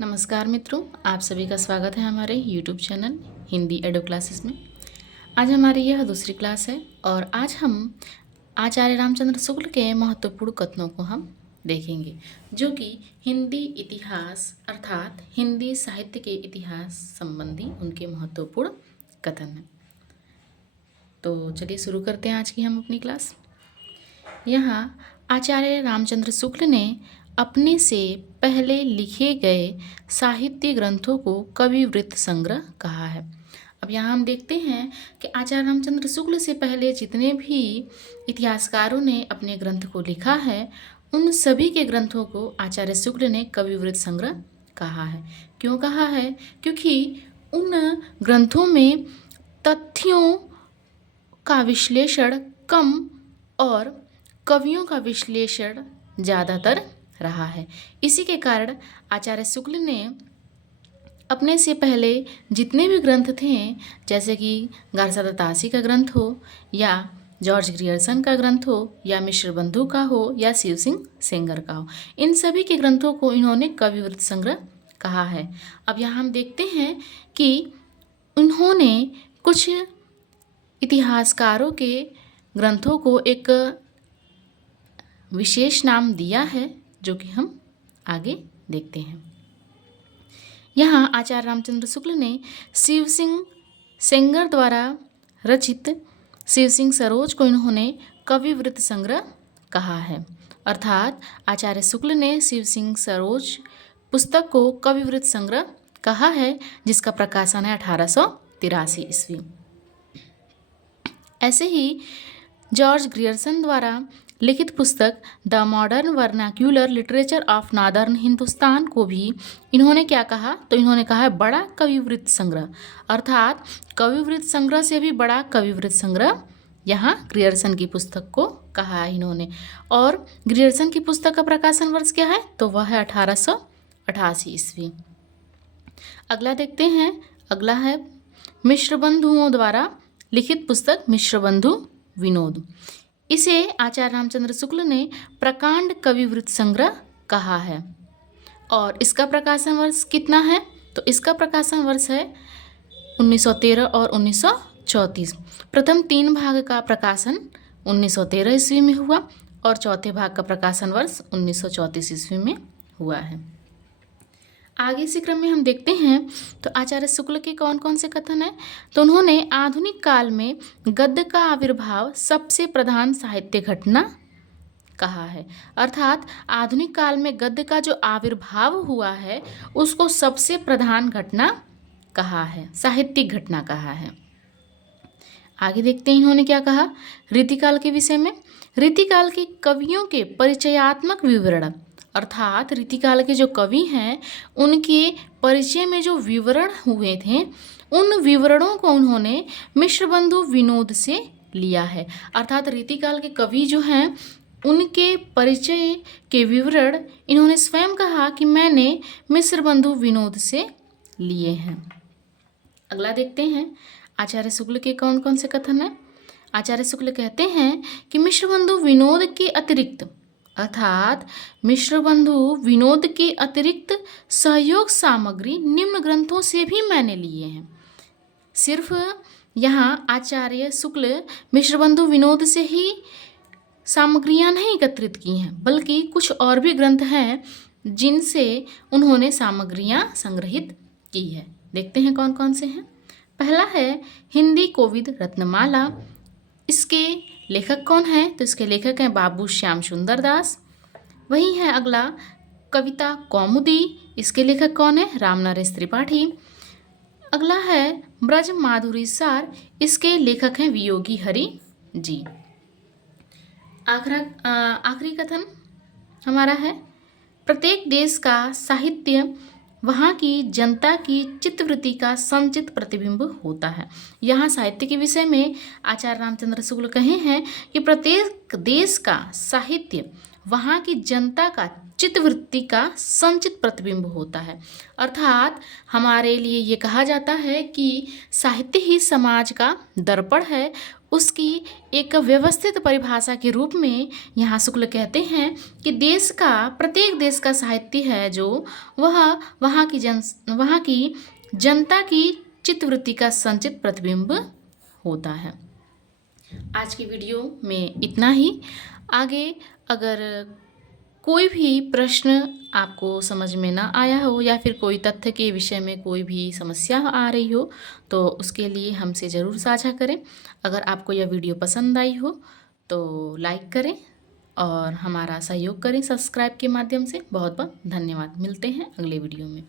नमस्कार मित्रों, आप सभी का स्वागत है हमारे YouTube चैनल हिंदी एडो क्लासेस में। आज हमारी यह दूसरी क्लास है और आज हम आचार्य रामचंद्र शुक्ल के महत्वपूर्ण कथनों को हम देखेंगे, जो कि हिंदी इतिहास अर्थात हिंदी साहित्य के इतिहास संबंधी उनके महत्वपूर्ण कथन हैं। तो चलिए शुरू करते हैं आज की हम अपनी क्लास। यहाँ आचार्य रामचंद्र शुक्ल ने अपने से पहले लिखे गए साहित्य ग्रंथों को कविवृत्त संग्रह कहा है। अब यहाँ हम देखते हैं कि आचार्य रामचंद्र शुक्ल से पहले जितने भी इतिहासकारों ने अपने ग्रंथ को लिखा है, उन सभी के ग्रंथों को आचार्य शुक्ल ने कविवृत्त संग्रह कहा है। क्यों कहा है? क्योंकि उन ग्रंथों में तथ्यों का विश्लेषण कम और कवियों का विश्लेषण ज़्यादातर रहा है। इसी के कारण आचार्य शुक्ल ने अपने से पहले जितने भी ग्रंथ थे, जैसे कि गारसादा तासी का ग्रंथ हो या जॉर्ज ग्रियर्सन का ग्रंथ हो या मिश्र बंधु का हो या शिव सिंह सेंगर का हो, इन सभी के ग्रंथों को इन्होंने कविवृत्त संग्रह कहा है। अब यहाँ हम देखते हैं कि उन्होंने कुछ इतिहासकारों के ग्रंथों को एक विशेष नाम दिया है, जो कि हम आगे देखते हैं। यहाँ आचार्य रामचंद्र शुक्ल ने शिव सिंह सेंगर द्वारा रचित शिव सिंह सरोज को इन्होंने कविवृत्त संग्रह कहा है। अर्थात आचार्य शुक्ल ने शिव सिंह सरोज पुस्तक को कविवृत्त संग्रह कहा है, जिसका प्रकाशन है 1883 ईस्वी। ऐसे ही जॉर्ज ग्रियर्सन द्वारा लिखित पुस्तक the modern vernacular literature of northern Hindustan को भी इन्होंने क्या कहा? तो इन्होंने कहा है बड़ा कविवृत्त संग्रह। अर्थात कविवृत्त संग्रह से भी बड़ा कविवृत्त संग्रह यहाँ ग्रियर्सन की पुस्तक को कहा है इन्होंने। और ग्रियर्सन की पुस्तक का प्रकाशन वर्ष क्या है? तो वह है 1888 ईस्वी। अगला देखते हैं। अगला है मिश्र बंधुओं द्वारा लिखित पुस्तक मिश्र बंधु विनोद। इसे आचार्य रामचंद्र शुक्ल ने प्रकांड कविवृत्त संग्रह कहा है। और इसका प्रकाशन वर्ष कितना है? तो इसका प्रकाशन वर्ष है 1913 और 1934। प्रथम 3 भाग का प्रकाशन 1913 ईस्वी में हुआ और चौथे भाग का प्रकाशन वर्ष 1934 ईस्वी में हुआ है। आगे इसी क्रम में हम देखते हैं तो आचार्य शुक्ल के कौन कौन से कथन हैं। तो उन्होंने आधुनिक काल में गद्य का आविर्भाव सबसे प्रधान साहित्य घटना कहा है। अर्थात आधुनिक काल में गद्य का जो आविर्भाव हुआ है, उसको सबसे प्रधान घटना कहा है, साहित्यिक घटना कहा है। आगे देखते हैं इन्होंने क्या कहा रीतिकाल के विषय में। रीतिकाल के कवियों के परिचयात्मक विवरण, अर्थात रीतिकाल के जो कवि हैं उनके परिचय में जो विवरण हुए थे, उन विवरणों को उन्होंने मिश्र बंधु विनोद से लिया है। अर्थात रीतिकाल के कवि जो हैं उनके परिचय के विवरण इन्होंने स्वयं कहा कि मैंने मिश्र बंधु विनोद से लिए हैं। अगला देखते हैं आचार्य शुक्ल के कौन कौन से कथन हैं। आचार्य शुक्ल कहते हैं कि मिश्र बंधु विनोद के अतिरिक्त, अर्थात मिश्र बंधु विनोद के अतिरिक्त सहयोग सामग्री निम्न ग्रंथों से भी मैंने लिए हैं। सिर्फ यहाँ आचार्य शुक्ल मिश्र बंधु विनोद से ही सामग्रियाँ नहीं एकत्रित की हैं, बल्कि कुछ और भी ग्रंथ हैं जिनसे उन्होंने सामग्रियाँ संग्रहित की है। देखते हैं कौन कौन से हैं। पहला है हिंदी कोविद रत्नमाला। इसके लेखक कौन है? तो इसके लेखक हैं बाबू श्याम सुंदर दास। वही है अगला कविता कौमुदी। इसके लेखक कौन है? रामनरेश त्रिपाठी। अगला है ब्रज माधुरी सार। इसके लेखक हैं वियोगी हरि जी। आखिरी कथन हमारा है प्रत्येक देश का साहित्य वहाँ की जनता की चित्तवृत्ति का संचित प्रतिबिंब होता है। यहाँ साहित्य के विषय में आचार्य रामचंद्र शुक्ल कहे हैं कि प्रत्येक देश का साहित्य वहाँ की जनता का चित्तवृत्ति का संचित प्रतिबिंब होता है। अर्थात हमारे लिए ये कहा जाता है कि साहित्य ही समाज का दर्पण है। उसकी एक व्यवस्थित परिभाषा के रूप में यहाँ शुक्ल कहते हैं कि प्रत्येक देश का साहित्य है जो वह वहाँ की जनता की चित्तवृत्ति का संचित प्रतिबिंब होता है। आज की वीडियो में इतना ही। आगे अगर कोई भी प्रश्न आपको समझ में ना आया हो या फिर कोई तथ्य के विषय में कोई भी समस्या आ रही हो तो उसके लिए हमसे ज़रूर साझा करें। अगर आपको यह वीडियो पसंद आई हो तो लाइक करें और हमारा सहयोग करें सब्सक्राइब के माध्यम से। बहुत बहुत धन्यवाद। मिलते हैं अगले वीडियो में।